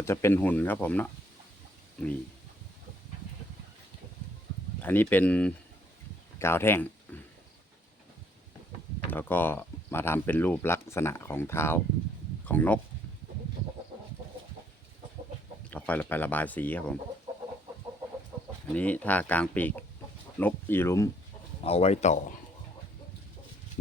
ก็จะเป็นหุ่นครับผมเนาะนี่อันนี้เป็นกาวแท่ง แล้วก็มาทำเป็นรูปลักษณะของเท้าของนกต่อไปเราไประบายสีครับผม อันนี้ถ้ากลางปีกนกอีรุ้มเอาไว้ต่อ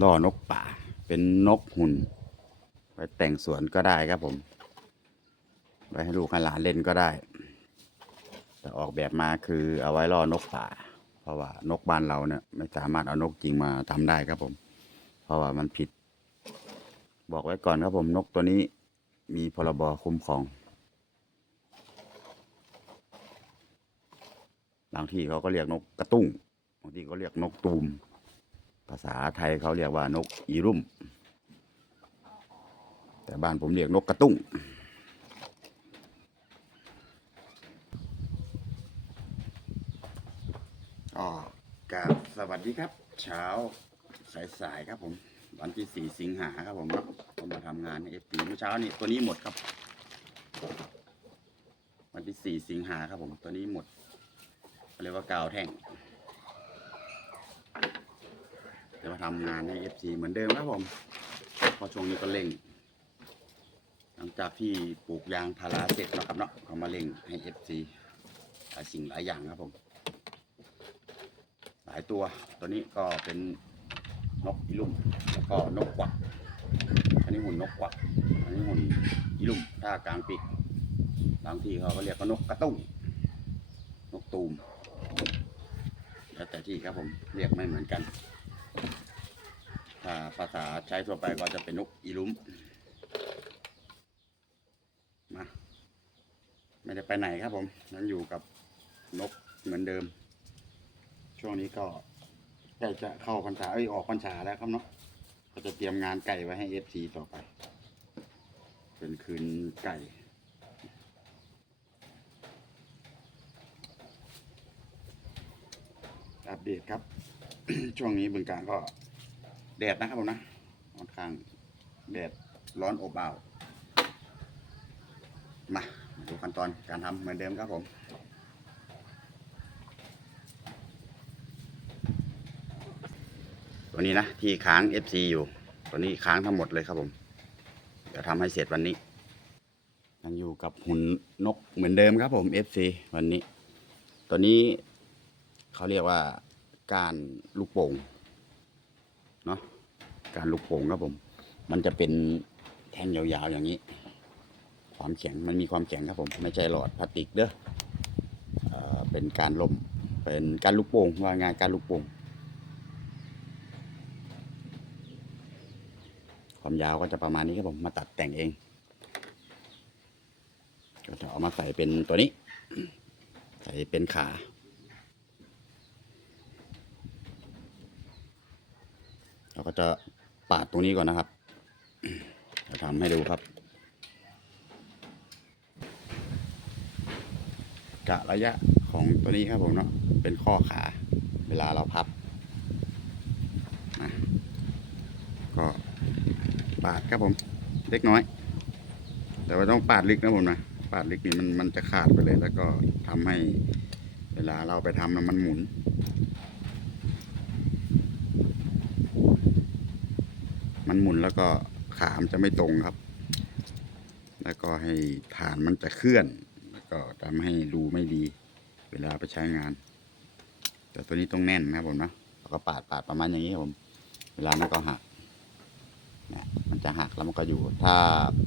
ล่อนกป่า เป็นนกหุ่นไว้แต่งสวนก็ได้ครับผม ไว้ให้ลูกให้หลานเล่นก็ได้ แต่ออกแบบมาคือเอาไว้ล่อนกป่า เพราะว่านกบ้านเราเนี่ยไม่สามารถเอานกจริงมาทำได้ครับผม เพราะว่ามันผิด บอกไว้ก่อนครับผมนกตัวนี้มีพรบคุ้มครองบางที่เขาก็เรียกนกกระตุ้งบางที่เขาเรียกนกตูม ภาษาไทยเขาเรียกว่านกอีรุ่ม แต่บ้านผมเรียกนกกระตุ้ง อ๋อกราบสวัส ดีครับ เช้าสายๆครับผม วันที่สี่สิงหาครับผมก็มาทำงานในเอฟซีเมื่อเช้านี่ตัวนี้หมดครับ วันที่สี่สิงหาครับผมตัวนี้หมดเรียกว่ากาวแท่งจะมาทำงานให้เอฟซีเหมือนเดิมครับผมพอช่วงนี้ก็เร่ง หลังจากที่ปลูกยางพาราเสร็จแล้วครับเนาะก็มาเร่งให้เอฟซีหลายสิ่งหลายอย่างครับผมายตัว ตัวนี้ก็เป็นนกอีลุ่มแล้วก็นกกวักอันนี้หุ่นนกกวักอันนี้หุ่นอีลุ่มท่ากลางปีกบางที่เขาก็เรียกว่านกกระตุ้งนกตูม แล้วแต่ที่ครับผมเรียกไม่เหมือนกัน ถ้าภาษาใช้ทั่วไปก็จะเป็นนกอีลุ่มมาไม่ได้ไปไหนครับผมยังอยู่กับนกเหมือนเดิม ช่วงนี้ก็ใกล้จะเข้าพรรษาเอ้ยออกพรรษาแล้วครับเนาะก็จะเตรียมงานไก่ไว้ให้เอฟซีต่อไป เป็นคืนไก่อัปเดตครับ ช่วงนี้บึงการก็แดดนะครับผมนะค่อนข้างแดดร้อนอบอ้าวมามาดูขั้นตอนการทำเหมือนเดิมครับผม ตัวนี้นะที่ค้าง FC อยู่ ตัวนี้ค้างทั้งหมดเลยครับผมเดี๋ยวทำให้เสร็จวันนี้ยังอยู่กับหุ่นนกเหมือนเดิมครับผม FC วันนี้ ตัวนี้เขาเรียกว่าการลูกโป่งเนาะการลูกโป่งครับผม มันจะเป็นแท่งยาวๆอย่างนี้ ความแข็งมันมีความแข็งครับผม ไม่ใช่หลอดพลาสติกเด้อเป็นการล่มเป็นการลูกโป่งว่างานการลูกโป่ง ความยาวก็จะประมาณนี้ครับผมมาตัดแต่งเองก็จะเอามาใส่เป็นตัวนี้ ใส่เป็นขาเราก็จะปาดตรงนี้ก่อนนะครับจะทำให้ดูครับ กะระยะของตัวนี้ครับผมเนาะเป็นข้อขา เวลาเราพับนะ ปาดครับผม เล็กน้อย แต่ว่าต้องปาดลึกนะผมนะปาดลึกนี่มันมันจะขาดไปเลย แล้วก็ทำให้เวลาเราไปทำมันหมุนมันหมุนแล้วก็ขามจะไม่ตรงครับ แล้วก็ให้ฐานมันจะเคลื่อน แล้วก็ทำให้รูไม่ดี เวลาไปใช้งาน แต่ตัวนี้ต้องแน่นนะผมนะแล้วก็ปาดปาดประมาณอย่างนี้ครับผม เวลามันก็หัก จะหักแล้วมันก็อยู่ ถ้า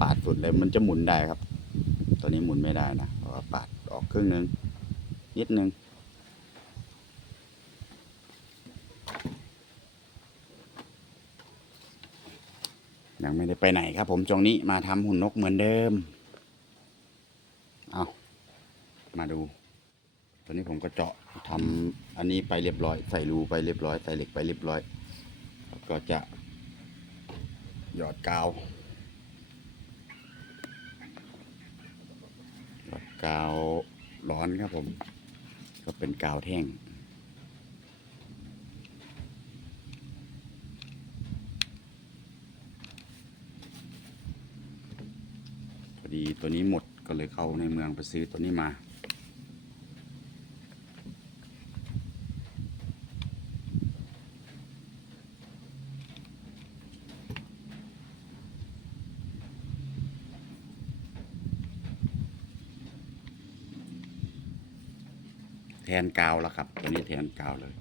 ปาดสุดเลยมันจะหมุนได้ครับ ตัวนี้หมุนไม่ได้นะเพราะว่าปาดออกครึ่งนึง นิดนึงยังไม่ได้ไปไหนครับ ผมจงนี้มาทำหุ่นนกเหมือนเดิม เอามาดูตัวนี้ผมก็เจาะทำอันนี้ไปเรียบร้อย ใส่รูไปเรียบร้อย ใส่เหล็กไปเรียบร้อย ก็จะ หยอดกาวหยอดกาวร้อนครับผม ก็เป็นกาวแท่งพอดีตัวนี้หมดก็เลยเข้าในเมืองไปซื้อตัวนี้มา ทนกาวแล้วครับ ตัวนี้แทนกาวเลย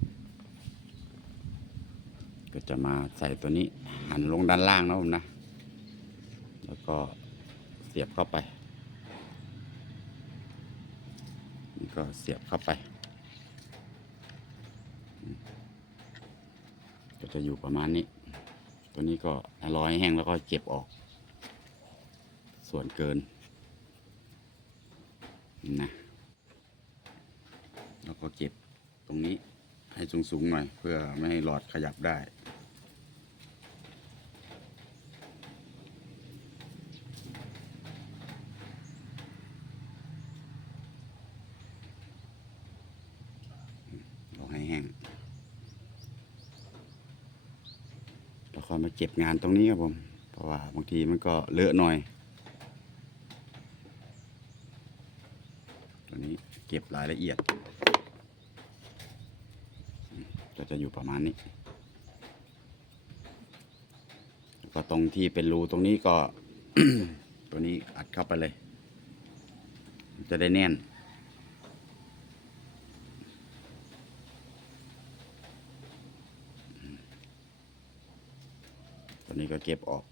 ก็จะมาใส่ตัวนี้หันลงด้านล่างนะผมนะ แล้วก็เสียบเข้าไป นี่ก็เสียบเข้าไป ก็จะอยู่ประมาณนี้ ตัวนี้ก็รอให้แห้งแล้วก็เก็บออก ส่วนเกินนะ แล้วก็เก็บตรงนี้ให้สูงๆหน่อย เพื่อไม่ให้หลอดขยับได้รอให้แห้งแล้วค่อยมาเก็บงานตรงนี้ครับผม เพราะว่าบางทีมันก็เลอะหน่อยตัวนี้เก็บรายละเอียด ก็จะอยู่ประมาณนี้ ก็ตรงที่เป็นรูตรงนี้ก็ ตัวนี้อัดเข้าไปเลย จะได้แน่น ตัวนี้ก็เก็บออก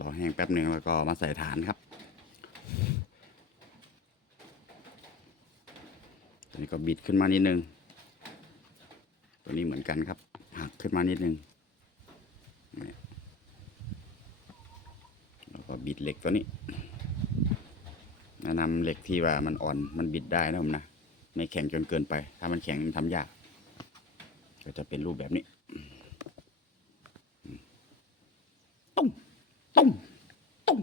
รอแห้งแป๊บหนึ่งแล้วก็มาใส่ฐานครับ ตัวนี้ ก็บิดขึ้นมานิดนึง ตัวนี้เหมือนกันครับ หักขึ้นมานิดนึงแล้วก็บิดเหล็กตัวนี้แนะนำเหล็กที่ว่ามันอ่อนมันบิดได้นะผมนะ ไม่แข็งจนเกินไป ถ้ามันแข็งมันทำยาก ก็จะเป็นรูปแบบนี้ตุ้มตุ้มตุ้ม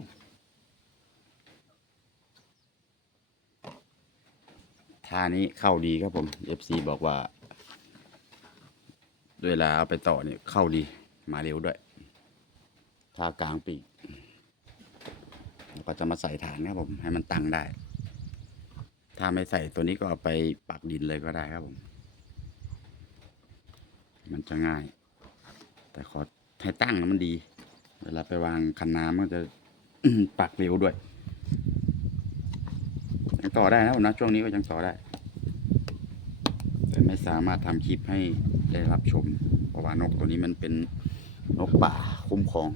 ท่านี้เข้าดีครับผม FC บอกว่าเวลาเอาไปต่อเนี่ยเข้าดีมาเร็วด้วยท่ากลางปีกแล้วก็จะมาใส่ฐานครับผม ให้มันตั้งได้ ถ้าไม่ใส่ตัวนี้ก็เอาไปปักดินเลยก็ได้ครับผม มันจะง่าย แต่ขอให้ตั้งแล้วมันดี เวลาไปวางคันน้ำมันจะปักเร็วด้วย ต่อได้นะผมนะช่วงนี้ก็ยังต่อได้ แต่ไม่สามารถทำคลิปให้ได้รับชม เพราะว่านกตัวนี้มันเป็นนกป่าคุ้มครอง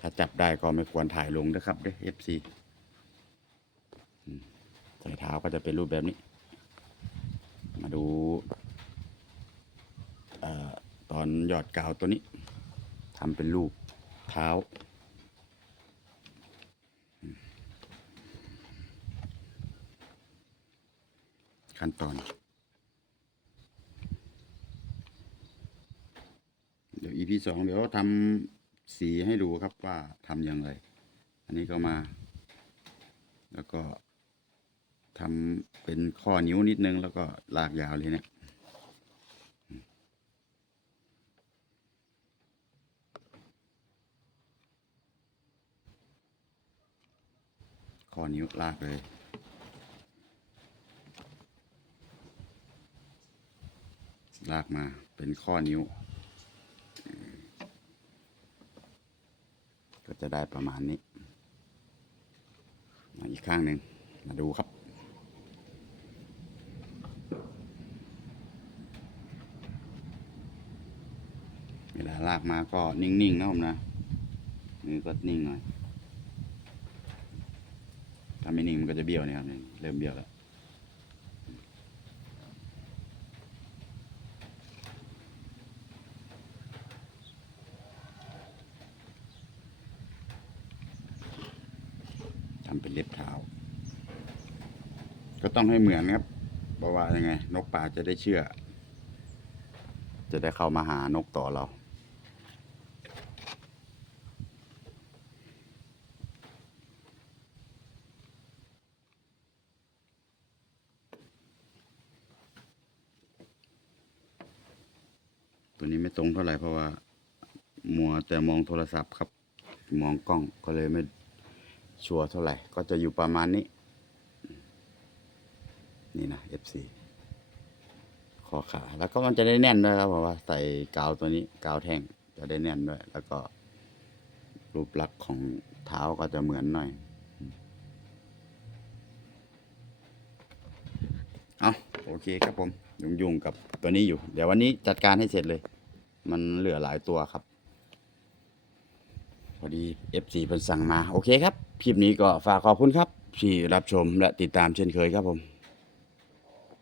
ถ้าจับได้ก็ไม่ควรถ่ายลงนะครับเด้อ FC อืมใส่เท้าก็จะเป็นรูปแบบนี้ มาดูออตอนหยอดกาวตัวนี้ทำเป็นรูปเท้า ขั้นตอน เดี๋ยว EP สองเดี๋ยวทำสีให้ดูครับว่าทำอย่างไร อันนี้ก็มา แล้วก็ทำเป็นข้อนิ้วนิดนึง แล้วก็ลากยาวเลยเนี่ยข้อนิ้วลากเลย ลากมาเป็นข้อนิ้ว ก็จะได้ประมาณนี้มาอีกข้างหนึ่งมาดูครับเวลาลากมาก็นิ่งๆนะผมนะมือก็นิ่งหน่อยถ้าไม่นิ่งมันก็จะเบี้ยวเนี่ยครับเริ่มเบี้ยวแล้ว ทำเป็นเล็บเท้า ก็ ต้องให้เหมือนครับเพราะว่ายังไง นกป่าจะได้เชื่อ จะได้เข้ามาหานกต่อเราตัวนี้ไม่ตรงเท่าไหร่เพราะว่า มัวแต่มองโทรศัพท์ครับ มองกล้องก็เลยไม่ชัวร์เท่าไหร่ ก็จะอยู่ประมาณนี้ นี่นะ FC คอขา แล้วก็มันจะได้แน่นด้วยครับผมว่าใส่กาวตัวนี้กาวแท่งจะได้แน่นด้วย แล้วก็ รูปลักษณ์ของเท้าก็จะเหมือนหน่อย เอาโอเคครับผม ยุ่งๆกับตัวนี้อยู่ เดี๋ยววันนี้จัดการให้เสร็จเลย มันเหลือหลายตัวครับพอดี FC เพิ่นสั่งมา โอเคครับ คลิปนี้ก็ฝากขอบคุณครับ ที่รับชมและติดตามเช่นเคยครับผม